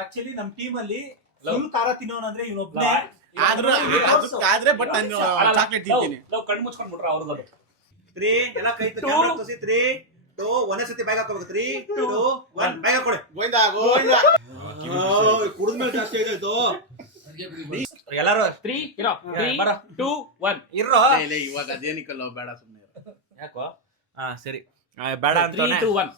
Actually ನಮ್ team ಅಲ್ಲಿ full ಖಾರ ತಿನ್ನೋನಂದ್ರೆ ಇವನೊಬ್ಬನೇ. ಆದ್ರೆ ಬಟ್ ನಾನು ಚಾಕ್ಲೇಟ್ ತಿಂತೀನಿ. ಕಣ್ಣು ಮುಚ್ಕೊಂಡ್ ಬಿಟ್ರ ಅವ್ರದ್ದು 3 ಎಲ್ಲ ಕೈ ಕ್ಯಾಮೆರಾ ತೋರಿಸಿ 3 2 ಒಂದೇ ಸತಿ ಬ್ಯಾಗ್ ಹಾಕೋಬೇಕು 3 2 1 ಬ್ಯಾಗ್ ಹಾಕೊಳ್ಳಿ. ಗೋವಿಂದ ಗೋವಿಂದ ಕುಡಿದ್ಮೇಲೆ ಜಾಸ್ತಿ ಆಯ್ತು ಎಲ್ಲಾರು 3 ಇರೋ 3 2 1 ಇರೋ ಇಲ್ಲ ಇವಾಗ ಅದೇನಿಕಲ್ಲ ಬೇಡ ಸುಮ್ಮನೆ ಯಾಕೋ ಸರಿ ಬೇಡ ಅಂತ 3 2 1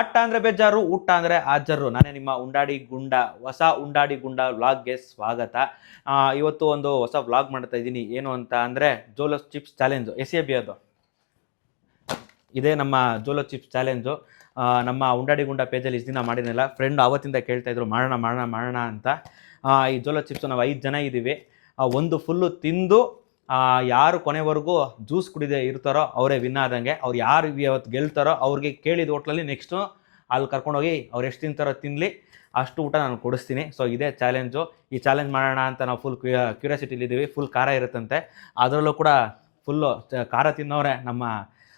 ಅಟ್ಟ ಅಂದ್ರೆ ಬೇಜಾರು, ಊಟ ಅಂದ್ರೆ ಹಾಜರು. ನಾನೇ ನಿಮ್ಮ ಉಂಡಾಡಿ ಗುಂಡ. ಹೊಸ ಉಂಡಾಡಿ ಗುಂಡ ವ್ಲಾಗ್ಗೆ ಸ್ವಾಗತ. ಇವತ್ತು ಒಂದು ಹೊಸ ವ್ಲಾಗ್ ಮಾಡ್ತಾ ಇದ್ದೀನಿ. ಏನು ಅಂತ ಅಂದರೆ ಜೋಲೋ ಚಿಪ್ಸ್ ಚಾಲೆಂಜು. SAB ಅದು ಇದೇ ನಮ್ಮ ಜೋಲೋ ಚಿಪ್ಸ್ ಚಾಲೆಂಜು. ನಮ್ಮ ಉಂಡಾಡಿ ಗುಂಡ ಪೇಜಲ್ಲಿ ಇಷ್ಟು ದಿನ ಮಾಡಿರಲಿಲ್ಲ. ಫ್ರೆಂಡ್ ಆವತ್ತಿಂದ ಕೇಳ್ತಾಯಿದ್ರು ಮಾಡೋಣ ಅಂತ. ಈ ಜೋಲೋ ಚಿಪ್ಸು ನಾವು 5 ಜನ ಇದ್ದೀವಿ. ಒಂದು ಫುಲ್ಲು ತಿಂದು ಯಾರು ಕೊನೆವರೆಗೂ ಜ್ಯೂಸ್ ಕುಡಿದೇ ಇರ್ತಾರೋ ಅವರೇ ವಿನ್ ಆದಂಗೆ. ಅವ್ರು ಯಾರು ಇವತ್ತು ಗೆಲ್ತಾರೋ ಅವ್ರಿಗೆ ಕೇಳಿದ ಹೋಟ್ಲಲ್ಲಿ ನೆಕ್ಸ್ಟು ಅಲ್ಲಿ ಕರ್ಕೊಂಡೋಗಿ ಅವ್ರು ಎಷ್ಟು ತಿಂತಾರೋ ತಿನ್ನಲಿ, ಅಷ್ಟು ಊಟ ನಾನು ಕೊಡಿಸ್ತೀನಿ. ಸೊ ಇದೇ ಚಾಲೆಂಜು. ಈ ಚಾಲೆಂಜ್ ಮಾಡೋಣ ಅಂತ ನಾವು ಫುಲ್ ಕ್ಯೂರಿಯಾಸಿಟಿಲಿದ್ದೀವಿ. ಫುಲ್ ಖಾರ ಇರುತ್ತಂತೆ. ಅದರಲ್ಲೂ ಕೂಡ ಫುಲ್ಲು ಖಾರ ತಿನ್ನೋರೆ ನಮ್ಮ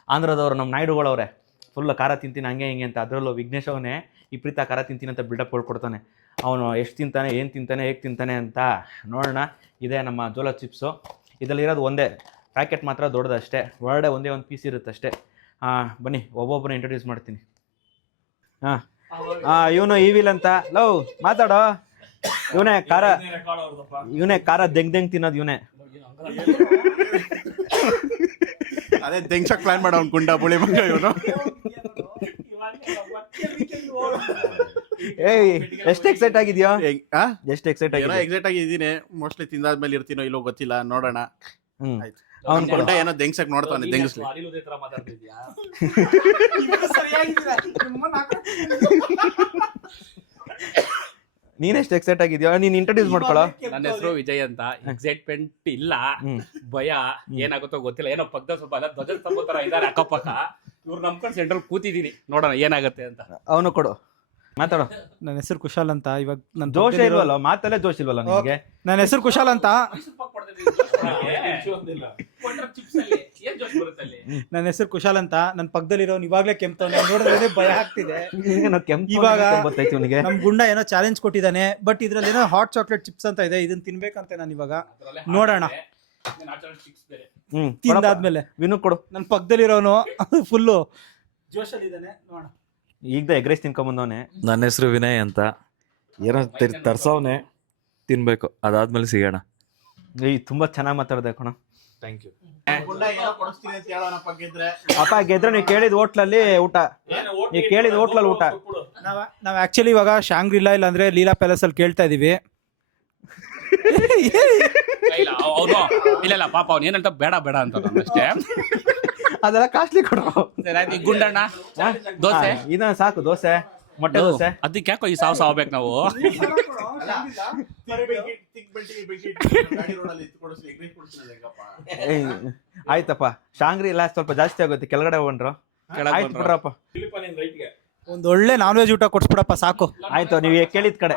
ಆಂಧ್ರದವರು, ನಮ್ಮ ನಾಯ್ಡುಗಳವ್ರೆ. ಫುಲ್ಲು ಖಾರ ತಿಂತೀನಿ ಹಂಗೆ ಹಿಂಗೆ ಅಂತ. ಅದರಲ್ಲೂ ವಿಘ್ನೇಶ್ ಅವನೇ ವಿಪರೀತ ಖಾರ ತಿಂತೀನಿ ಅಂತ ಬಿಲ್ಡಪ್ ಕೊಡ್ತಾನೆ. ಅವನು ಎಷ್ಟು ತಿಂತಾನೆ, ಏನು ತಿಂತಾನೆ, ಹೇಗೆ ತಿಂತಾನೆ ಅಂತ ನೋಡೋಣ. ಇದೇ ನಮ್ಮ ಜೋಲೋ ಚಿಪ್ಸು. ಇದರಲ್ಲಿರೋದು ಒಂದೇ ಪ್ಯಾಕೆಟ್ ಮಾತ್ರ ದೊಡ್ಡದಷ್ಟೇ. ಒಳಗಡೆ ಒಂದೇ ಒಂದು ಪೀಸ್ ಇರುತ್ತೆ ಅಷ್ಟೇ. ಬನ್ನಿ ಒಬ್ಬೊಬ್ಬರನ್ನ ಇಂಟ್ರೊಡ್ಯೂಸ್ ಮಾಡ್ತೀನಿ. ಇವನು ಈವಿಲ್ ಅಂತ. ಲವ್ ಮಾತಾಡೋ. ಇವನೇ ಖಾರ ದೆಂಗ್ ತಿನ್ನೋದು ಇವನೇ. ಅದೇ ತೆಂಗ್ಸಕ್ ಪ್ಲಾನ್ ಮಾಡೋ ಅವ್ನು ಗುಂಡ ಬುಳಿ ಮಗ ಇವನು. ಏಯ್ ಎಷ್ಟು ಎಕ್ಸೈಟ್ ಆಗಿದ್ಯಾ? ಎಷ್ಟು ಎಕ್ಸೈಟ್ ಆಗಿದ್ದೀನಿ. ಮೋಸ್ಟ್ಲಿ ತಿಂದಾದ್ಮೇಲೆ ಇರ್ತೀನೋ ಇಲ್ಲೋ ಗೊತ್ತಿಲ್ಲ, ನೋಡೋಣ. ಅವ್ನು ಗುಂಡ ಏನೋ ದೆಂಗ್ಸಕ್ ನೋಡ್ತಾನೆ. ದೆಂಗಿಸ್ಲಿ. ನೀನೆಷ್ಟು ಎಕ್ಸೈಟ್ ಆಗಿದ್ಯಾ? ನೀನ್ ಇಂಟ್ರೊಡ್ಯೂಸ್ ಮಾಡ್ಕೊಳ್ಳೋ. ನನ್ನ ಹೆಸರು ವಿಜಯ್ ಅಂತ. ಎಕ್ಸೈಟ್ಮೆಂಟ್ ಇಲ್ಲ, ಭಯ ಏನಾಗುತ್ತೋ ಗೊತ್ತಿಲ್ಲ. ಏನೋ ಪಕ್ಕದ ಸ್ವಲ್ಪ ಧ್ವಜ ಸ್ತಂಭ ತರ ಇದಾರೆ ಅಕ್ಕಪಕ್ಕ. ಇವ್ರು ನಂಬ್ಕೊಂಡು ಸೆಂಟ್ರಲ್ ಕೂತಿದೀನಿ, ನೋಡೋಣ ಏನಾಗುತ್ತೆ ಅಂತ. ಅವನು ಕೊಡು, ಮಾತಾಡೋ. ನನ್ನ ಹೆಸರು ಕುಶಾಲ್ ಅಂತ. ಇವಾಗ ನನ್ನ ಜೋಶ್ ಇಲ್ವಲ್ಲ, ಮಾತಲ್ಲೇ ಜೋಶ್ ಇಲ್ವಲ್ಲ ನಿಮಗೆ? ನನ್ನ ಹೆಸರು ಕುಶಾಲ್ ಅಂತ. ನನ್ನ ಹೆಸರು ಕುಶಾಲ್ ಅಂತ. ನನ್ನ ಪಕ್ಕದಲ್ಲಿರೋನು ಇವಾಗ್ಲೇ ಕೆಮ್ತವನೆ, ನೋಡಿದ್ರೆ ಭಯ ಆಗ್ತಿದೆ. ಇವಾಗ ನಮ್ ಗುಂಡ ಏನೋ ಚಾಲೆಂಜ್ ಕೊಟ್ಟಿದ್ದಾನೆ. ಬಟ್ ಇದ್ರಲ್ಲಿ ಏನೋ ಹಾಟ್ ಚಾಕ್ಲೇಟ್ ಚಿಪ್ಸ್ ಅಂತ ಇದೆ. ಇದನ್ನ ತಿನ್ಬೇಕಂತೆ ನಾನು ಇವಾಗ. ನೋಡೋಣ ತಿಂದಾದ್ಮೇಲೆ. ವಿನು ಕೊಡು. ನನ್ನ ಪಕ್ಕದಲ್ಲಿರೋನು ಫುಲ್ಲು ಜೋಶಲ್ಲಿ ಇದ್ದಾನೆ, ನೋಡೋಣ. ಈಗ ಎಗ್ ರೈಸ್ ತಿನ್ಕೊಂಬಂದವನೆ. ನನ್ನ ಹೆಸರು ವಿನಯ್ ಅಂತ. ಏನೋ ತರ್ಸವನೆ, ತಿನ್ಬೇಕು, ಅದಾದ್ಮೇಲೆ ಸಿಗೋಣ. ತುಂಬಾ ಚೆನ್ನಾಗಿ ಮಾತಾಡ್ದೆ ಕಣ. Thank you. ಅಪ್ಪ ಗೆದ್ರೆ ನೀವು ಕೇಳಿದ ಹೋಟ್ಲಲ್ಲಿ ಊಟ, ನೀವು ಕೇಳಿದ ಹೋಟ್ಲಲ್ಲಿ ಊಟ. ನಾವ್ ಆಕ್ಚುಲಿ ಇವಾಗ ಶಾಂಗ್ರಿಲಾ ಇಲ್ಲ ಅಂದ್ರೆ ಲೀಲಾ ಪ್ಯಾಲೇಸ್ ಅಲ್ಲಿ ಕೇಳ್ತಾ ಇದೀವಿ. ಇಲ್ಲ ಪಾಪ ಅವ್ನು ಏನಂತ ಬೇಡ ಅಂತ ಅಷ್ಟೇ. ಅದೆಲ್ಲ ಕಾಸ್ಟ್ಲಿ ಕೊಡು. ಗುಂಡಣ್ಣ ದೋಸೆ ಇದನ್ನ ಸಾಕು. ದೋಸೆ, ಮೊಟ್ಟೆ ದೋಸೆ. ಅದಕ್ಕೆ ಯಾಕೋ ಈ ಸಾವು ಸಾವ್ಬೇಕು ನಾವು. ಆಯ್ತಪ್ಪ, ಶಾಂಗ್ರಿ ಇಲ್ಲ ಸ್ವಲ್ಪ ಜಾಸ್ತಿ ಆಗುತ್ತೆ. ಕೆಳಗಡೆ ಹೋಗ್ರು. ಆಯ್ತು ಬಿಡ್ರಪ್ಪ. ಒಂದ್ ಒಳ್ಳೆ ನಾನ್ ವೆಜ್ ಊಟ ಕೊಡ್ಸ್ಬಿಡಪ್ಪ ಸಾಕು. ಆಯ್ತು, ನೀವು ಕೇಳಿದ ಕಡೆ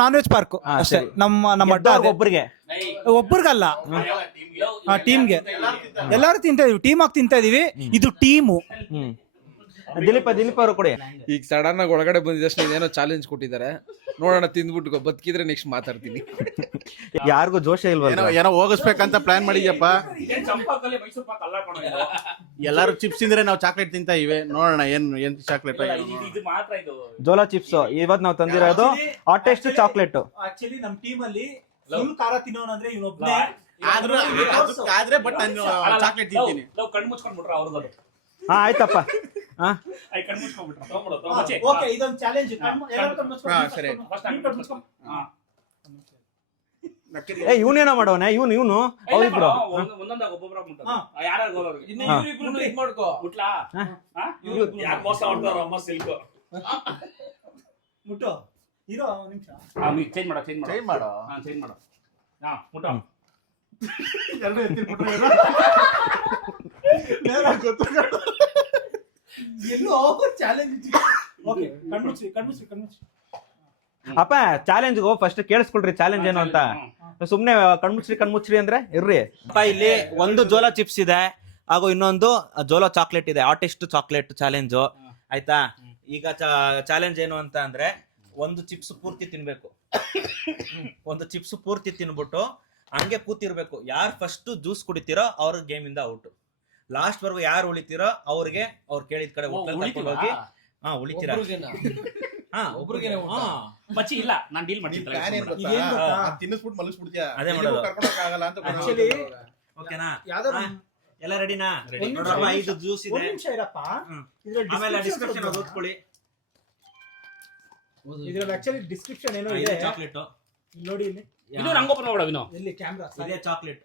ನಾನ್ ವೆಜ್ ಪಾರ್ಕ್ ಅಷ್ಟೇ. ನಮ್ಮ ಅಡ್ಡ ಒಬ್ಬರಿಗಲ್ಲ, ಟೀಮ್ಗೆ. ಎಲ್ಲಾರು ತಿಂತಾ ಇದೀವಿ, ಟೀಮ್ ಆಗಿ ತಿಂತಾ ಇದೀವಿ. ಇದು ಟೀಮು. ದಿಲೀಪ್ ಅವರು ಕೊಡಿ. ಈಗ ಸಡನ್ ಆಗಿ ಒಳಗಡೆ ಬಂದಿದ್ದಷ್ಟು ಏನೋ ಚಾಲೆಂಜ್ ಕೊಟ್ಟಿದ್ದಾರೆ. ನೋಡೋಣ, ತಿಂದ್ಬಿಟ್ಟು ಬದುಕಿದ್ರೆ ನೆಕ್ಸ್ಟ್ ಮಾತಾಡ್ತೀನಿ. ಯಾರಿಗೂ ಜೋಶ ಇಲ್ವಲ್ಲ? ಏನೋ ಹೋಗಿಸ್ಬೇಕಂತ ಪ್ಲಾನ್ ಮಾಡಿದ್ಯಪ್ಪ. ಎಲ್ಲಾರು ಚಿಪ್ಸ್ ತಿಂದ್ರೆ ನಾವು ಚಾಕ್ಲೇಟ್ ತಿಂತಾ ಇವೆ. ನೋಡೋಣ ಏನ್ ಚಾಕ್ಲೇಟ್. ಜೋಲೋ ಚಿಪ್ಸ್ ಇವತ್ತು ನಾವು ತಂದಿರೋದು ಹಾಟೆಸ್ಟ್ ಚಾಕ್ಲೇಟ್. ಆಕ್ಚುಲಿ ನಮ್ ಟೀಮ್ ಅಲ್ಲಿ ಫುಲ್ ಖಾರ ತಿನ್ನೋನಂದ್ರೆ ಇವನೊಬ್ಬನೇ. ಆದ್ರೆ ಬಟ್ ನಾನು ಚಾಕ್ಲೇಟ್ ತಿಂತೀನಿ. ಕಣ್ಣು ಮುಚ್ಕೊಂಡ್ ಬಿಟ್ರ ಅವ್ರದ್ದು. ಆಯ್ತಪ್ಪ. ಓಕೆ, ಇದೊಂದು ಚಾಲೆಂಜ್. ಸರಿ. ಇವನೇನೋ ಮಾಡೋನೆ. ಇವನು ಅವ್ರಿಬ್ರು ಮುಟ್ಟು ಇರೋ ನಿಮಿಷ. ಚೇಂಜ್ ಮಾಡೋ. ಮುಟ್ಟು ಎಲ್ಲೋ ಚಾಲೆಂಜ್. ಓಕೆ, ಕಣ್ಮುಚ್ಚಿ. ಅಪ್ಪ ಚಾಲೆಂಜ್ಗೂ ಫಸ್ಟ್ ಕೇಳಿಸ್ಕೊಳ್ರಿ ಚಾಲೆಂಜ್ ಏನು ಅಂತ. ಸುಮ್ನೆ ಕಣ್ಮುಚ್ರಿ ಅಂದ್ರೆ ಇರ್ರಿ. ಅಪ್ಪ ಇಲ್ಲಿ ಒಂದು ಜೋಲೋ ಚಿಪ್ಸ್ ಇದೆ, ಹಾಗೂ ಇನ್ನೊಂದು ಜೋಲೋ ಚಾಕ್ಲೇಟ್ ಇದೆ, ಆರ್ಟಿಸ್ಟ್ ಚಾಕ್ಲೇಟ್ ಚಾಲೆಂಜು. ಆಯ್ತಾ? ಈಗ ಚಾಲೆಂಜ್ ಏನು ಅಂತ ಅಂದ್ರೆ ಒಂದು ಚಿಪ್ಸ್ ಪೂರ್ತಿ ತಿನ್ಬೇಕು. ಒಂದು ಚಿಪ್ಸ್ ಪೂರ್ತಿ ತಿನ್ಬಿಟ್ಟು ಹಂಗೆ ಕೂತಿರ್ಬೇಕು. ಯಾರು ಫಸ್ಟ್ ಜ್ಯೂಸ್ ಕುಡಿತೀರೋ ಅವ್ರ ಗೇಮ್ ಇಂದ ಔಟ್. ಲಾಸ್ಟ್ ವರ್ಗು ಯಾರು ಉಳಿತೀರೋ ಅವ್ರಿಗೆ ಅವ್ರು ಕೇಳಿದ ಕಡೆ ಹೋಗಿ ಉಳಿತೀರಾ? ಒಬ್ರಿಗೇನೆ ಮಚ್ಚಿ ಇಲ್ಲ, ನಾನ್ ಡೀಲ್ ಮಾಡ್ತೀನಿ. ತಿನ್ನಿಸ್ಬಿಟ್ಟು ಮಲಗಿಸ್ಬಿಡ್ತೀಯಾ? ಅದೇ ಮಾಡೋದು. ಕರ್ಕೊಂಡೋಗಲ್ಲ ಅಂತ ಆಕ್ಚುಲಿ ಓಕೆನಾ? ಯಾವ್ದೋ ಎಲ್ಲ ರೆಡಿನಾ? 5 ಜ್ಯೂಸ್ ಇದೆ. ಒಂದ್ ನಿಮಿಷ ಇರಪ್ಪ. ಆಮೇಲೆ ಡಿಸ್ಕ್ರಿಪ್ಷನ್ ಓದ್ಕೊಳ್ಳಿ. ಇದ್ರಲ್ಲಿ ಆಕ್ಚುಲಿ ಡಿಸ್ಕ್ರಿಪ್ಷನ್ ಏನೋ ಇದೆ. ಚಾಕ್ಲೇಟ್ ಇಲ್ಲಿ ನೋಡಿ, ಇಲ್ಲಿ ಇದು ನಂಗೊಬ್ಬ ನೋಡ ವಿನೋ. ಎಲ್ಲಿ ಕ್ಯಾಮ್ರಾ ಇದೇ chocolate.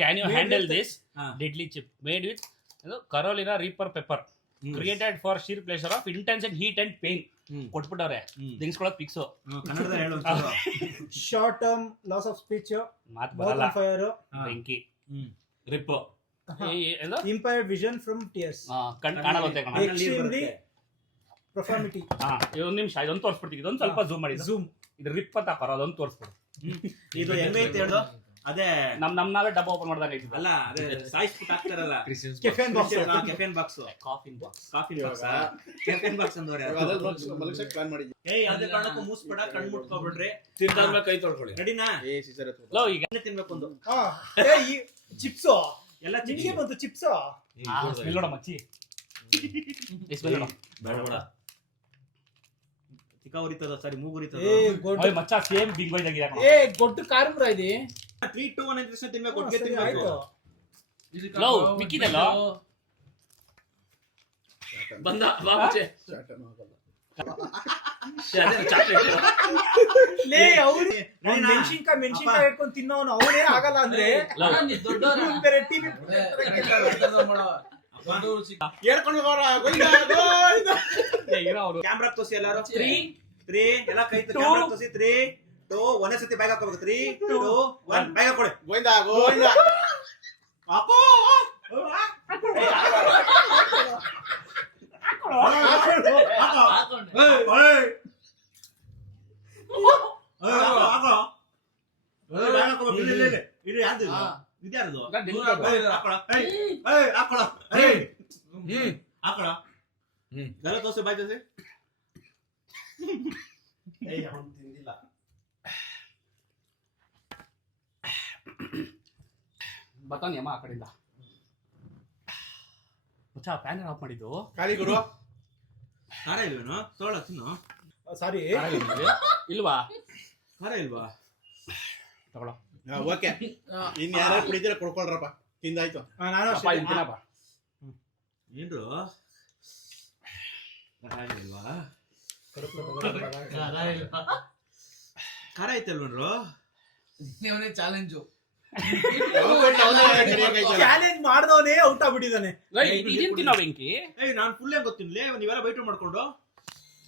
Can you handle this deadly chip made with Carolina reaper pepper created for sheer pleasure of intense and heat and pain. ಕೊಟ್ಬಿಟ್ಟವ್ರೆ ದಿನ್ಸ್ಕೊಳ್ಳೋದು ಫಿಕ್ಸು. ಕನ್ನಡದಲ್ಲಿ ಹೇಳು. Short term loss of speech, ಮಾತು ಬರಲ್ಲ, ಫೈರ್, ಬೆಂಕಿ, rip, impaired vision from tears, ಕಣ್ ಕಾಣಲ್ಲಂತೆ ಕಣ. ಎಕ್ಸ್ಟ್ರೀಮ್ಲಿ ಪ್ರೊಫಾರ್ಮಿಟಿ. ಇದೊಂದು ನಿಮಿಷ, ಇದೊಂದು ತೋರಿಸ್ಬಿಡ್ತೀವಿ. ಇದೊಂದು ಸ್ವಲ್ಪ ಝೂಮ್ ಮಾಡಿ. ಝೂಮ್ ಇದು ರಿಪ್ ಅಂತ ಹಾಕೋರು, ಅದೊಂದು ತೋರಿಸ್ಬಿಡು. ಇದು ಹೆಂಗೈತೆ ಹೇಳು? ಅದೇ ನಾವೇ ಡಬ್ಬ ಓಪನ್ ಮಾಡ್ದಂಗ ಐತಿ. ಅಲ್ಲ, ಅದೇ ಸಾಯಿಸ್ಬಿಟ್ಟು ಹಾಕ್ತಾರಲ್ಲ. Coffin box, coffin box, coffin box, coffin box, coffin box ಅಂದವ್ರೆ. ಮಲಗಿಸಕ್ ಪ್ಲಾನ್ ಮಾಡಿದ್ವಿ. ಯಾವುದೇ ಕಾರಣಕ್ಕೂ ಮೂಸ್ಬೇಡ, ಕಣ್ಣು ಮುಟ್ಕೊಬಿಡ್ರಿ. ತಿಂದಾದ್ಮೇಲೆ ಕೈ ತೊಳ್ಕೊಳ್ಳಿ. ರೆಡಿನಾ? ಲೋ ಈಗ ತಿನ್ಬೇಕು ಒಂದು ಚಿಪ್ಸ್ ಎಲ್ಲ ನಿಮಗೆ ಬಂತು. ಚಿಪ್ಸ್ ಸ್ಮೆಲ್ ನೋಡ ಮಚ್ಚಿ, ಸ್ಮೆಲ್ ನೋಡ. ಬೇಡ ಚಿಕ್ಕ ಉರಿತದ, ಸರಿ ಮೂಗು ಉರಿತದ. ಓಯ್ ಮಚ್ಚ ಸೇಮ್ ಬಿಗ್ ಬೈ ಆಗಿದೆ. ಗೊಡ್ಡು ಕಾರಂಬ್ರ ಇದೆ. 3, 2, 1 ಅಂತ ತಿನ್ಬೇಕು. ಒಟ್ಟಿಗೆ ತಿನ್ಬೇಕು. ಲೋ ಮಿಕ್ಕಿದಲ್ಲ ಬಂದ ಬಾಬುಚೆ ಚಾಕ್ಲೇಟ್. ಲೇ ಅವ್ರು ಮೆಣಸಿನ್ಕಾಯಿ ಇಟ್ಕೊಂಡು ತಿನ್ನೋನು ಅವನೇ ಆಗಲ್ಲ ಅಂದ್ರೆ ಬೇರೆ ಟಿವಿ ಹೇಳ್ಕೊಂಡು ಕ್ಯಾಮ್ರಾ ತೋರಿಸಿ ಎಲ್ಲಾರು. 3 ಎಲ್ಲ ಕೈ 2 ಕ್ಯಾಮ್ರಾ ತೋರಿಸಿ. 3, 2 ಒಂದೇ ಸತಿ ಬ್ಯಾಗ್ ಹಾಕೋಬೇಕು. 3, 2, 1 ಬ್ಯಾಗ್ ಹಾಕೊಳ್ಳಿ. ಗೋವಿಂದ ಗೋವಿಂದ ಹಾಕೋ. ಇದು ಯಾರ್ದು? ಇದ್ಯಾರ್ದು? ಹಾಕೊಳ. ಗಲ ತೋರ್ಸಿ, ಬಾಯ್ ತೋರ್ಸಿ. ತಿಂದಿಲ್ಲ. ಬರ್ತಾನೆ ಅಮ್ಮ ಆ ಕಡೆಯಿಂದ. ಮಚ್ಚ ಪ್ಯಾನ್ ಆಫ್ ಮಾಡಿದ್ದು ಖಾಲಿ ಗುರು. ಖಾರ ಇಲ್ವೇನು? ತೋಳ ತಿನ್ನು. ಸಾರಿ ಇಲ್ವಾ? ಖಾರ ಇಲ್ವಾ? ತಗೊಳ. ಓಕೆ, ಇನ್ ಯಾರು ಕುಡಿತೀರ ಕೊಡ್ಕೊಳ್ರಪ್ಪ. ತಿಂದಾಯ್ತು. ನಾನು ಅಪ್ಪ ಇದು ತಿನ್ನಪ್ಪ. ಏನ್ರು ಖಾರ ಇಲ್ವಾ? ಖಾರ ಐತಲ್ವನ್ರು? ಚಾಲೆಂಜು ಚಾಲೆಂಜ್ ಮಾಡಿದವನೇ ಔಟ್ ಆಗ್ಬಿಟ್ಟಿದ್ದಾನೆ. ಇದೇನ್ ತಿನ್ನೋ ಬೆಂಕಿ? ನಾನು ಫುಲ್ ಹೆಂಗ್ ಗೊತ್ತಿನ್ಲಿ, ನೀವೆಲ್ಲ ಬೈಟ್ ಮಾಡ್ಕೊಂಡು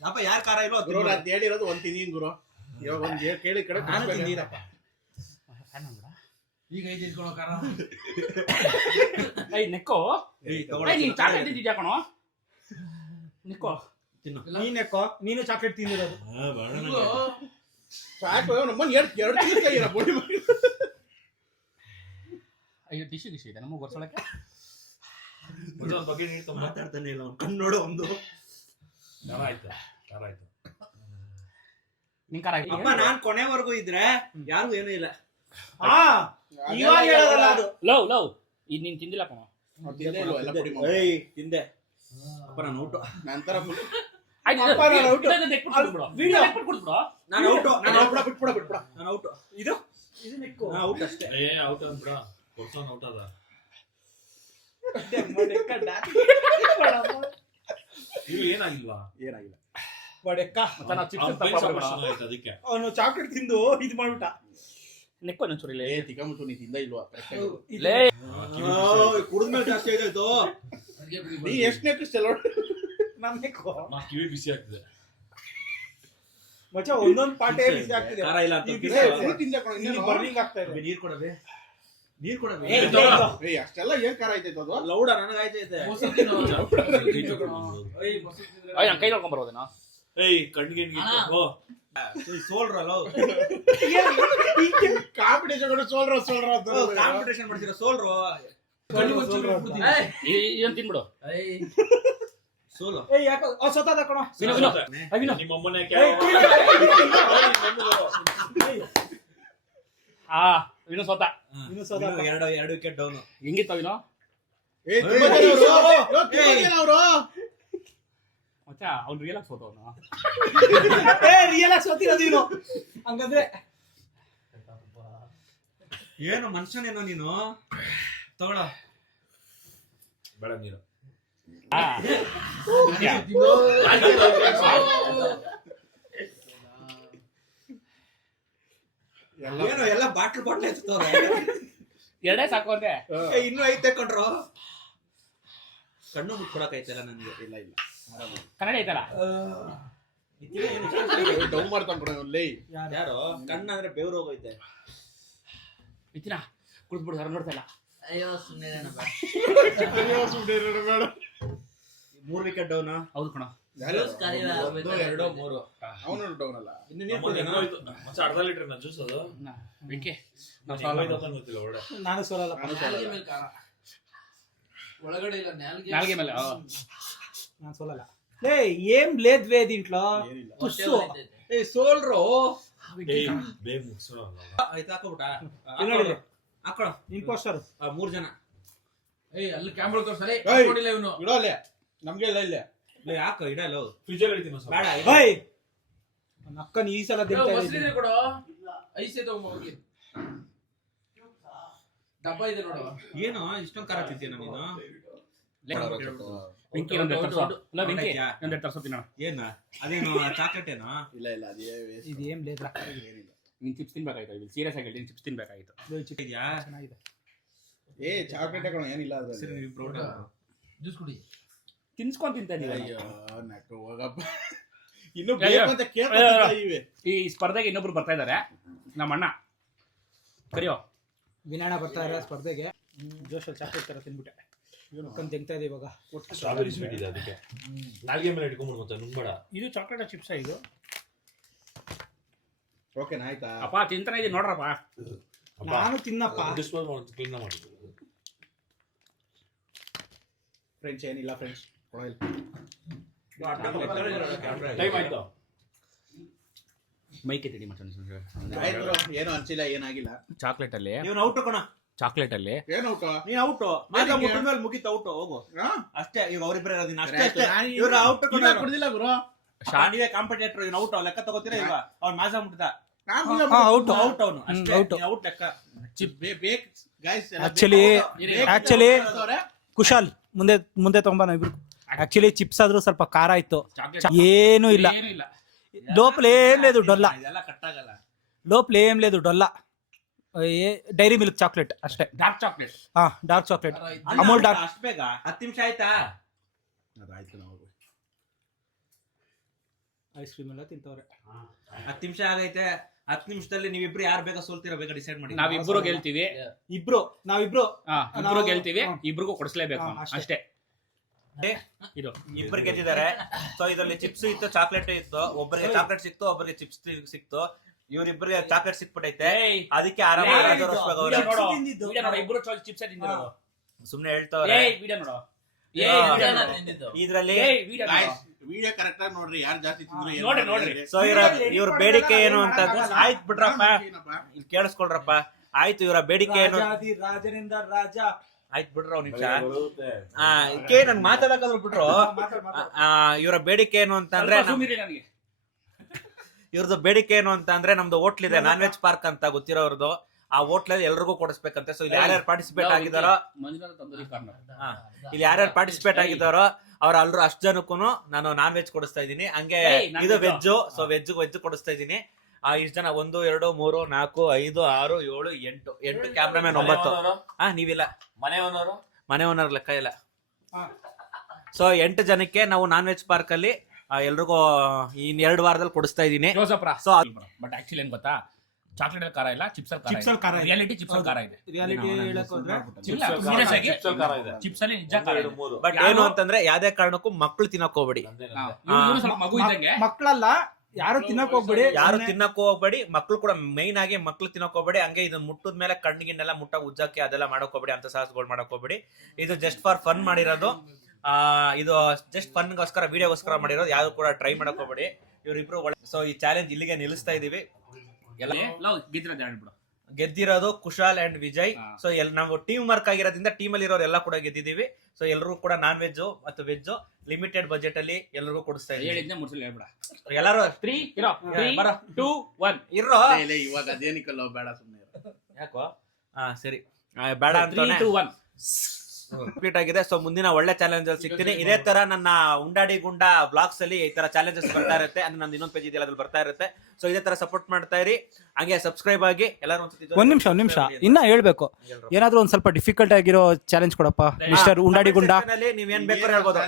ಅಪ್ಪ ಯಾರು ಖಾರ ಇಲ್ವೋ ಗುರು ನಾನು ಹೇಳಿರೋದು ಒಂದ್ ತಿಂದೀನಿ ಗುರು. ಇವಾಗ ಒಂದ್ ಕೇಳಿ ಕಡೆ ನಾನು ತಿಂದಿರಪ್ಪ. ಈಗ ಐದು ಇಟ್ಕೊಳೋ ಕಾರ. ಏಯ್ ನೆಕ್ಕೋ, ನೀನ್ ಚಾಕ್ಲೇಟ್ ತಿಂದಿದ್ಯಾ ಕಣೋ? ನೆಕ್ಕೋ ತಿನ್ನು. ನೀನೆಕ್ಕೋ, ನೀನು ಚಾಕ್ಲೇಟ್ ತಿಂದಿರೋದು. ಸಾಕು ನಮ್ಮನ್ನ ಎರಡು ತೀರ್ಕಾಯಿರ ಬೋಡಿ ಮಾಡಿ. ಅಯ್ಯೋ ಟಿಶ್ಯೂ ಇದೆ ನಮಗೆ ಒರ್ಸೋಳಕ್ಕೆ. ಬಗ್ಗೆ ಮಾತಾಡ್ತಾನೆ ಇಲ್ಲ, ಕಣ್ಣು ನೋಡು ಒಂದು. ನಿನ್ ಕಾರ ಅಪ್ಪ ನಾನ್ ಕೊನೆವರೆಗೂ ಇದ್ರೆ ಯಾರಿಗೂ ಏನೂ ಇಲ್ಲ. ಇವಾಗ ಹೇಳೋದಲ್ಲ ಅದು. ಲವ್ ಲವ್ ಇದು ನೀನ್ ತಿಂದಿಲ್ಲ ಕಣೋ. ತಿಂದೇ ಇಲ್ವಾ ಎಲ್ಲ ಪುಡಿ ಏಯ್ ತಿಂದೆ ಅಪ್ಪ. ನಾನು ಔಟು. ನಂತರ ನಾನು ಔಟು. ಬಿಟ್ಬಿಡ. ನಾನು ಔಟು. ಇದು ನೆಕ್ಕು. ಔಟ್ ಅಷ್ಟೇ. ಔಟ್ ಅಂದ್ಬಿಡ. ಕೊಡ್ಸೋನ್ ಔಟ್ ಅದ. ಇದು ಏನಾಗಿಲ್ವಾ? ಏನಾಗಿಲ್ಲ. ಬಡೆಕ್ಕ ಅದಕ್ಕೆ ಅವನು ಚಾಕ್ಲೇಟ್ ತಿಂದು ಇದು ಮಾಡ್ಬಿಟ್ಟ. ನೆಕ್ಕೋ ಒಂಚೂರು ಇಲ್ಲ. ತಿಕ್ಕಮುಟ್ಟು ನೀ ತಿಂದ ಇಲ್ವಾ? ಕುಡಿದ್ಮೇಲೆ ಜಾಸ್ತಿ ಆಯ್ತು. ನೀ ಎಷ್ಟು ನೆಕ್ಕಿಸ್ತಲ್ಲ ನಾನು ನೆಕ್ಕು. ಕಿವಿ ಬಿಸಿ ಆಗ್ತದೆ ಮಚ್ಚ. ಒಂದೊಂದು ಪಾಟೆ ಬಿಸಿ ಆಗ್ತಿದೆ. ಖಾರ ಇಲ್ಲ ಅಂತ ಬರ್ನಿಂಗ್ ಆಗ್ತಾ ಇದೆ. ನೀರ್ ಕೊಡವೆ, ನೀರ್ ಕೊಡವೆ. ಅಷ್ಟೆಲ್ಲ ಏನ್ ಖಾರ ಐತೈತೆ ಅದು? ಲೌಡ ನನಗಾಯ್ತೈತೆ. ಅಯ್ಯ ಕೈ ನೋಡ್ಕೊಂಡ್ ಬರೋದೇನಾ? ಏಯ್ ಕಣ್ಣಿಗೆ ಸೋಲ್ರಲ್ಲ ಕಾಂಪಿಟೇಷನ್ ಸೋಲ್ರ ಕಾಂಪಿಟೇಷನ್ ಮಾಡ್ತೀರ ಸೋಲ್ರು. ಇದನ್ನ ತಿನ್ಬಿಡು. ಏ ಯಾಕೋ ಸೋತಾದ ಕಣೋ. ವಿನು, ವಿನು. ವಿನು. ವಿನು ಸೋತ. ಇನ್ನು ಸೋತ. ಎರಡು ವಿಕೆಟ್ ಡೌನ್. ಹೆಂಗಿತ್ತ ವಿನು? ಮತ್ತೆ ಅವ್ನು ರಿಯಲ್ ಆಗಿ ಸೋತ ಅವನು. ರಿಯಲ್ ಆಗಿ ಸೋತಿರೋದು ನೀನು ಹಂಗಂದ್ರೆ. ಏನು ಮನುಷ್ಯನೇನೋ ನೀನು, ತಗೊಳ. ಬೇಡ ನೀರು. ಏನು ಎಲ್ಲ ಬಾಟ್ಲ್ ಎತ್ತವ್ರೆ. ಎರಡೇ ಸಾಕು ಅಂದೆ. ಇನ್ನೂ ಐತೆ ಕಣ್ರು. ಕಣ್ಣು ಮುಟ್ಕೊಳಕೈತಲ್ಲ ನನಗೆ. ಇಲ್ಲ ಕನ್ನಡ ಐತಲ್ಲ. ಡೌನ್ ಮಾಡ್ತಾನೆ ಲೇ. ಯಾರು ಕಣ್ಣು ಅಂದ್ರೆ ಬೆವ್ರು ಹೋಗೈತೆ. ಇತ್ತಿನ ಕುಳಿದ್ಬಿಡು, ಹೊರ ನೋಡ್ತಾ ಇಲ್ಲ. ಅಯ್ಯೋ ಸುಮ್ಮನೆ ಬೇಡ. 3 ವಿಕೆಟ್ ಡೌನ್. ಹೌದು ಕಣ. ಎರಡೋ ಮೂರು ಅವನು ಡೌನ್ ಅಲ್ಲ. ಅರ್ಧ ಲೀಟರ್ ಜ್ಯೂಸ್ ಅದು ಬೆಂಕಿ. ಗೊತ್ತಿಲ್ಲ ಒಳ್ಳೆ. ನಾನು ಸೋಲಲ್ಲ. ಒಳಗಡೆ ಇಲ್ಲ ನಾಲ್ಗೆ ಮೇಲೆ. ನಾನು ಸೋಲಲ್ಲ. ಲೇ ಏನ್ ಲೇದ್ವೇ దీంట్లో ತುಸ್ಸು. ಏ ಸೋಲ್ರು. ಬೇಗ ಮುಗಿಸೋಣ. ಆಯ್ತು ಹಾಕೋಬಿಟ್ಟ. ನೋಡಿ ಹಾಕೊಳ. ಇಂಪೋಸ್ಟರ್ 3 ಜನ. ಅಲ್ಲಿ ಕ್ಯಾಮ್ರಾ ತೋರ್ಸರಿ ಏಯ್. ನೋಡಿಲ್ಲ ಇವನು. ಇಡೋ ಅಲ್ಲೇ ನಮ್ಗೆ ಇಲ್ಲ ಇಲ್ಲೇ. ಲೇ ಹಾಕೋ ಇಡಲ್ಲ. ಫ್ರಿಜ್ಜಲ್ಲಿ ಇಡ್ತೀನಿ ಸ್ವಲ್ಪ. ಬೇಡ ಓಯ್ ನನ್ನ ಅಕ್ಕನ ಈ ಸಲ ದಿಗ್ತಾ ಹೊಸರಿದ್ರೆ ಕೊಡು. ಐಸೆ ತಗೊಂಬೋಗಿ. ಡಬ್ಬ ಇದೆ ನೋಡು. ಏನು ಇಷ್ಟೊಂದು ಖಾರ ತಿಂತೀಯ ನೀನು? ಬೆಂಕಿ ಒಂದೆರಡು ತರ್ಸೋ. ಇಲ್ಲ ಬೆಂಕಿ ಒಂದೆರಡು ತರ್ಸೋ ತಿನ್ನೋಣ. ಏನ ಅದೇನು ಚಾಕ್ಲೇಟ್ ಏನೋ? ಇಲ್ಲ ಅದೇ ಇದು ಏನ್ ಲೇದ್ರ ನೀನ್ ಚಿಪ್ಸ್ ತಿನ್ಬೇಕಾಯ್ತು. ಇಲ್ಲಿ ಸೀರಿಯಸ್ ಆಗಿ ಹೇಳಿ, ಚಿಪ್ಸ್ ತಿನ್ಬೇಕಾಗಿತ್ತು. ಇದೆಯಾ? ಚೆನ್ನಾಗಿದೆ. ಏ ಚಾಕ್ಲೇಟ್ ಹಾಕೋಣ ಏನಿಲ್ಲ ಸರಿ ಅದ್ರಲ್ಲಿ. ನೀವು ಪ್ರೋಟೀನ್ ಜ್ಯೂಸ್ ಕುಡಿ. ತಿನ್ಸ್ಕೊಂಡ್ ತಿಂತಾ ಇದೀವಿ. ಅಯ್ಯೋ ನಟ್ಟು ಹೋಗಪ್ಪ. ಇನ್ನು ಬೇಕು ಅಂತ ಕೇಳ್ತಾ ಇವೆ. ಈ ಸ್ಪರ್ಧೆಗೆ ಇನ್ನೊಬ್ರು ಬರ್ತಾ ಇದಾರೆ, ನಮ್ಮ ಅಣ್ಣ. ಕರಿಯೋ. ವಿನಾಯಣ ಬರ್ತಾ ಇರೋ ಸ್ಪರ್ಧೆಗೆ. ಜೋಶಲ್ಲಿ ಚಾಕ್ಲೇಟ್ ತರ ತಿನ್ಬಿಟ್ಟೆ. ಅಕ್ಕನ್ ತೆಗ್ತಾ ಇದೆ ಇವಾಗ. ಸ್ಟ್ರಾಬೆರಿ ಸ್ವೀಟ್ ಇದೆ ಅದಕ್ಕೆ. ನಾಲ್ಗೆ ಮೇಲೆ ಇಟ್ಕೊಂಡ್ಬಿಡು ಮತ್ತೆ ನುಂಗ್ಬೇಡ. ಇದು ಚಾಕ್ಲೇಟ್ ಚಿಪ್ಸ್ ಇದು. ಓಕೆನಾ ಆಯ್ತಾ? ಅಪ್ಪ ತಿಂತಾನೆ ಇದೀನಿ ನೋಡ್ರಪ್ಪ. ನಾನು ತಿನ್ನಪ್ಪ. ಡಿಸ್ಪೋಸ್ ಮಾಡಿ ಕ್ಲೀನ್ ಮಾಡಿ. ಫ್ರೆಂಡ್ಸ್ ಏನಿಲ್ಲ ಫ್ರೆಂಡ್ಸ್. ಟೈಮ್ ಆಯ್ತು. ಮೈಕ್ ಎತ್ತಿಡಿ ಮತ್ತೆ. ಏನು ಅನ್ಸಿಲ್ಲ ಏನಾಗಿಲ್ಲ. ಚಾಕ್ಲೇಟ್ ಅಲ್ಲಿ ಇವನು ಔಟ್ ಕಣ. ಚಾಕ್ಲೇಟ್ ಅಲ್ಲಿ ಏನು ಔಟ? ನೀನ್ ಔಟ್. ಮಾತ್ರ ಮುಟ್ಟಿದ ಮೇಲೆ ಮುಗಿತ ಔಟ್. ಹೋಗು ಅಷ್ಟೇ. ಈಗ ಅವ್ರಿಬ್ರೆ ಇರೋದಿನ ಅಷ್ಟೇ ಅಷ್ಟೇ. ಇವ್ರು ಔಟ್ ಕುಡ್ದಿಲ್ಲ ಗುರು. ನೀವೇ ಕಾಂಪಿಟೇಟರ್. ಇವ್ನು ಔಟ್. ಲೆಕ್ಕ ತಗೋತೀರಾ ಇಲ್ವಾ? ಅವ್ನು ಮಾಜಾ ಮುಟ್ಟಿದ ಔಟ್ ಔಟ್. ಅವನು ಅಷ್ಟೇ. ಔಟ್ ಲೆಕ್ಕ. ಬೇಕ್ ಗೈಸ್. ಆಕ್ಚುಲಿ ಕುಶಾಲ್ ಮುಂದೆ ತಗೊಂಬ ಇಬ್ರು. ಆಕ್ಚುಲಿ ಚಿಪ್ಸ್ ಆದ್ರೂ ಸ್ವಲ್ಪ ಖಾರ ಇತ್ತು. ಏನು ಇಲ್ಲ. లోపల ఏం లేదు డొల్ల. ಇದೆಲ್ಲ ಕಟ್ಟಾಗಲ್ಲ. లోపల ఏం లేదు డొల్ల. ಡೈರಿ ಮಿಲ್ಕ್ ಚಾಕ್ಲೇಟ್ ಅಷ್ಟೇ. Dark chocolate. Dark chocolate. Amul dark. ಅಷ್ಟು ಬೇಗ 10 ನಿಮಿಷ ಆಯ್ತಾ? ಅದಾಯ್ತು ನಾವು ಐಸ್ ಕ್ರೀಮ್ ಎಲ್ಲ ತಿಂತವ್ರೆ. 10 ನಿಮಿಷ ಆಗೈತೆ. 10 ನಿಮಿಷದಲ್ಲಿ ನೀವಿಬ್ರು ಯಾರು ಬೇಗ ಸೋಲ್ತೀರಾ ಬೇಗ ಡಿಸೈಡ್ ಮಾಡಿ. ನಾವಿಬ್ರು ಗೆಲ್ತೀವಿ. ನಾವಿಬ್ರು ಇಬ್ರು ಗೆಲ್ತೀವಿ. ಇಬ್ರಿಗೂ ಕೊಡಿಸ್ಲೇಬೇಕು ಅಷ್ಟೇ. ಇದು ಇಬ್ಬರು ಗೆದ್ದಿದ್ದಾರೆ. ಸೊ ಇದರಲ್ಲಿ ಚಿಪ್ಸ್ ಇತ್ತು, ಚಾಕ್ಲೇಟ್ ಇತ್ತು. ಒಬ್ಬರಿಗೆ ಚಾಕ್ಲೇಟ್ ಸಿಕ್ತು, ಒಬ್ಬರಿಗೆ ಚಿಪ್ಸ್ ಸಿಕ್ತು. ಇವ್ರಿಬ್ರಿಗೆ ಚಾಕ್ಲೇಟ್ ಸಿಕ್ಬಿಟ್ಟೈತೆ. ಅದಕ್ಕೆ ಆರಾಮಾಗಿ ಇಬ್ರು ಚಿಪ್ಸ್ ತಿಂದಿರೋದು. ಸುಮ್ನೆ ಹೇಳ್ತವ್ರೆ. ವಿಡಿಯೋ ನೋಡು. ಇದ್ರಲ್ಲಿ ವಿಡಿಯೋ ಕರೆಕ್ಟ್ ಆಗಿ ನೋಡ್ರಿ ಯಾರು ಜಾಸ್ತಿ ತಿಂದ್ರು ನೋಡ್ರಿ ನೋಡ್ರಿ. ಸೊ ಇವ್ರ ಬೇಡಿಕೆ ಏನು ಅಂತ ಆಯ್ತು ಬಿಡ್ರಪ್ಪ. ಇಲ್ಲಿ ಕೇಳಿಸ್ಕೊಳ್ರಪ್ಪ. ಆಯ್ತು ಇವರ ಬೇಡಿಕೆ ಏನು? ರಾಜನಿಂದ ರಾಜ. ಆಯ್ತು ಬಿಡ್ರ ಒಂದ್ ನಿಮಿಷ. ನನ್ ಮಾತಾಡಕಾದ್ರು ಬಿಟ್ರು. ಇವರ ಬೇಡಿಕೆ ಏನು ಅಂತಂದ್ರೆ ನನಗೆ ಇವ್ರದ್ದು ಬೇಡಿಕೆ ಏನು ಅಂತ ಅಂದ್ರೆ ನಮ್ದು ಹೋಟ್ಲ್ ಇದೆ, ನಾನ್ ವೆಜ್ ಪಾರ್ಕ್ ಅಂತ ಗೊತ್ತಿರೋರ್ದು. ಆ ಹೋಟ್ಲಲ್ಲಿ ಎಲ್ರಿಗೂ ಕೊಡಿಸ್ಬೇಕಂತೆ. ಸೊ ಇಲ್ಲಿ ಯಾರ್ಯಾರು ಪಾರ್ಟಿಸಿಪೇಟ್ ಆಗಿದಾರೋ, ಇಲ್ಲಿ ಯಾರ್ಯಾರು ಪಾರ್ಟಿಸಿಪೇಟ್ ಆಗಿದಾರೋ ಅವ್ರ ಅಲ್ರು ಅಷ್ಟ್ ಜನಕ್ಕೂ ನಾನು ನಾನ್ ವೆಜ್ ಕೊಡಿಸ್ತಾ ಇದೀನಿ. ಹಂಗೆ ಇದು ವೆಜ್. ಸೊ ವೆಜ್ ಕೊಡಿಸ್ತಾ ಇದೀನಿ. ಇಷ್ಟು ಜನ 1 2 3 4 5 6 7 8 ಕ್ಯಾಮ್ರಾಮನ್ 9. ನೀವಿಲ್ಲ. ಮನೆ ಓನರ್ ಲೆಕ್ಕ ಇಲ್ಲ. ಸೊ 8 ಜನಕ್ಕೆ ನಾವು ನಾನ್ ವೆಜ್ ಪಾರ್ಕ್ ಅಲ್ಲಿ ಎಲ್ರಿಗೂ ಇನ್ 2 ವಾರದಲ್ಲಿ ಕೊಡಿಸ್ತಾ ಇದೀನಿ. ಸೊ ಬಟ್ ಆಕ್ಚುಲಿ ಏನ್ ಗೊತ್ತಾ, ಚಾಕ್ಲೇಟ್ ಅಲ್ಲಿ ಖಾರ ಇಲ್ಲ, ಚಿಪ್ಸ್ ಅಲ್ಲಿ ಖಾರ ಇದೆ. ರಿಯಾಲಿಟಿ ಚಿಪ್ಸ್ ಅಲ್ಲಿ ಖಾರ ಇದೆ. ರಿಯಾಲಿಟಿ ಹೇಳಕ್ ಹೋದ್ರೆ ಚಿಪ್ಸ್ ಅಲ್ಲಿ ನಿಜ ಖಾರ ಇದೆ. ಬಟ್ ಏನು ಅಂತಂದ್ರೆ ಯಾವ್ದೇ ಕಾರಣಕ್ಕೂ ಮಕ್ಳು ತಿನ್ನಕ್ ಹೋಗ್ಬೇಡಿ. ಮಗು ಇದ್ದಂಗೆ. ಮಕ್ಕಳಲ್ಲ ಯಾರು ತಿನ್ನಕ್ ಹೋಗ್ಬೇಡಿ. ಯಾರು ತಿನ್ನಕ್ ಹೋಗ್ಬೇಡಿ, ಮಕ್ಳು ಕೂಡ ಮೈನ್ ಆಗಿ ಮಕ್ಳು ತಿನ್ನಕ್ ಹೋಗ್ಬೇಡಿ. ಹಂಗೆ ಇದನ್ನ ಮುಟ್ಟದ ಮೇಲೆ ಕಣ್ಣಿಗಿನ್ನೆಲ್ಲ ಮುಟ್ಟ ಉಜ್ಜಕ್ಕೆ ಅದೆಲ್ಲ ಮಾಡಕ್ ಹೋಗ್ಬೇಡಿ, ಅಂತ ಸಾಹಸಗಳು ಮಾಡಕ್ ಹೋಗ್ಬೇಡಿ. ಇದು ಜಸ್ಟ್ ಫಾರ್ ಫನ್ ಮಾಡಿರೋದು. ಇದು ಜಸ್ಟ್ ಫನ್ಗೋಸ್ಕರ ವಿಡಿಯೋಗೋಸ್ಕರ ಮಾಡಿರೋದು. ಯಾರು ಕೂಡ ಟ್ರೈ ಮಾಡಕ್ ಹೋಗ್ಬೇಡಿ. ಇವ್ರಿಬ್ರು ಸೊ ಈ ಚಾಲೆಂಜ್ ಇಲ್ಲಿಗೆ ನಿಲ್ಲಿಸ್ತಾ ಇದೀವಿ. ಗೆದ್ದಿರೋದು ಕುಶಾಲ್ ಅಂಡ್ ವಿಜಯ್. ಸೊ ನಾವು ಟೀಮ್ ವರ್ಕ್ ಆಗಿರೋದ್ರಿಂದ ಟೀಮ್ ಅಲ್ಲಿ ಇರೋರು ಎಲ್ಲ ಕೂಡ ಗೆದ್ದಿದೀವಿ. ಸೊ ಎಲ್ಲರೂ ಕೂಡ ನಾನ್ ವೆಜ್ ಮತ್ತು ವೆಜ್ ಲಿಮಿಟೆಡ್ ಬಜೆಟ್ ಅಲ್ಲಿ ಎಲ್ರಿಗೂ ಕೊಡಿಸ್ತಾ ಇದೀವಿ. ಎಲ್ಲರೂ 3 ಇರೋ 3 2 1 ಇರೋ ಇವಾಗ ಅದೇನಿಕಲ್ಲ ಬೇಡ ಸುಮ್ಮನೆ ಯಾಕೋ ಸರಿ ಬೇಡ 3 2 1 ಕಂಪ್ಲೀಟ್ ಆಗಿದೆ. ಸೊ ಮುಂದಿನ ಒಳ್ಳೆ ಚಾಲೆಂಜ್ ಅಲ್ಲಿ ಸಿಗ್ತೀನಿ. ಇದೇ ತರ ನನ್ನ ಉಂಡಾಡಿ ಗುಂಡ ಬ್ಲಾಗ್ಸ್ ಅಲ್ಲಿ ಈ ತರ ಚಾಲೆಂಜಸ್ ಬರ್ತಾ ಇರುತ್ತೆ. ಅಂದ್ರೆ ನಂದು ಇನ್ನೊಂದು ಪೇಜ್ ಇದೆಯಲ್ಲ ಅದ್ರಲ್ಲಿ ಬರ್ತಾ ಇರುತ್ತೆ. ಸೊ ಇದೇ ತರ ಸಪೋರ್ಟ್ ಮಾಡ್ತಾ ಇರಿ. ಹಂಗೆ ಸಬ್ಸ್ಕ್ರೈಬ್ ಆಗಿ ಎಲ್ಲರೂ ಒಂದ್ ನಿಮಿಷ ಇನ್ನ ಹೇಳ್ಬೇಕು. ಏನಾದ್ರೂ ಒಂದ್ ಸ್ವಲ್ಪ ಡಿಫಿಕಲ್ಟ್ ಆಗಿರೋ ಚಾಲೆಂಜ್ ಕೊಡಪ್ಪ ಮಿಸ್ಟರ್ ಉಂಡಾಡಿ ಗುಂಡ. ನೀವೇನ್ ಬೇಕಾದ್ರೂ ಹೇಳ್ಬೋದು.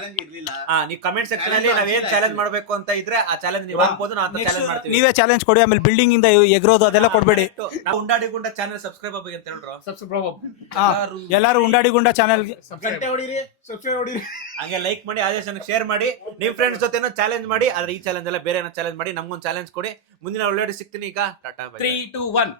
ನೀವು ಕಮೆಂಟ್ ಸೆಕ್ಷನ್ ಅಲ್ಲಿ ನಾವೇನ್ ಚಾಲೆಂಜ್ ಮಾಡ್ಬೇಕು ಅಂತ ಇದ್ರೆ ಆ ಚಾಲೆಂಜ್ ನೀವು ಹಾಕ್ಬೋದು. ನಾವು ಚಾಲೆಂಜ್ ಮಾಡ್ತೀವಿ. ನೀವೇ ಚಾಲೆಂಜ್ ಕೊಡಿ. ಆಮೇಲೆ ಬಿಲ್ಡಿಂಗ್ ಇಂದ ಎಗ್ರೋದು ಅದೆಲ್ಲ ಕೊಡ್ಬೇಡಿ. ನಾವು ಉಂಡಾಡಿ ಗುಂಡ ಚಾನೆಲ್ ಸಬ್ಸ್ಕ್ರೈಬ್ ಆಗ್ಬೇಕು ಅಂತ ಹೇಳ್ರು. ಎಲ್ಲಾರು ಉಂಡಾಡಿ ಗುಂಡ ಚಾನೆಲ್ ಹಂಗೆ ಲೈಕ್ ಮಾಡಿ, ಆದಷ್ಟು ಜನಕ್ಕೆ ಶೇರ್ ಮಾಡಿ, ನಿಮ್ ಫ್ರೆಂಡ್ಸ್ ಜೊತೆ ಚಾಲೆಂಜ್ ಮಾಡಿ. ಆದ್ರೆ ಈ ಚಾಲೆಂಜ್ ಎಲ್ಲ ಬೇರೆ ಏನೋ ಚಾಲೆಂಜ್ ಮಾಡಿ ನಮ್ಗೊಂದು ಚಾಲೆಂಜ್ ಕೊಡಿ. ಮುಂದಿನ ಒಳ್ಳೆ ಸಿಗ್ತೀನಿ. ಈಗ ಟಾಟಾ 3 2 1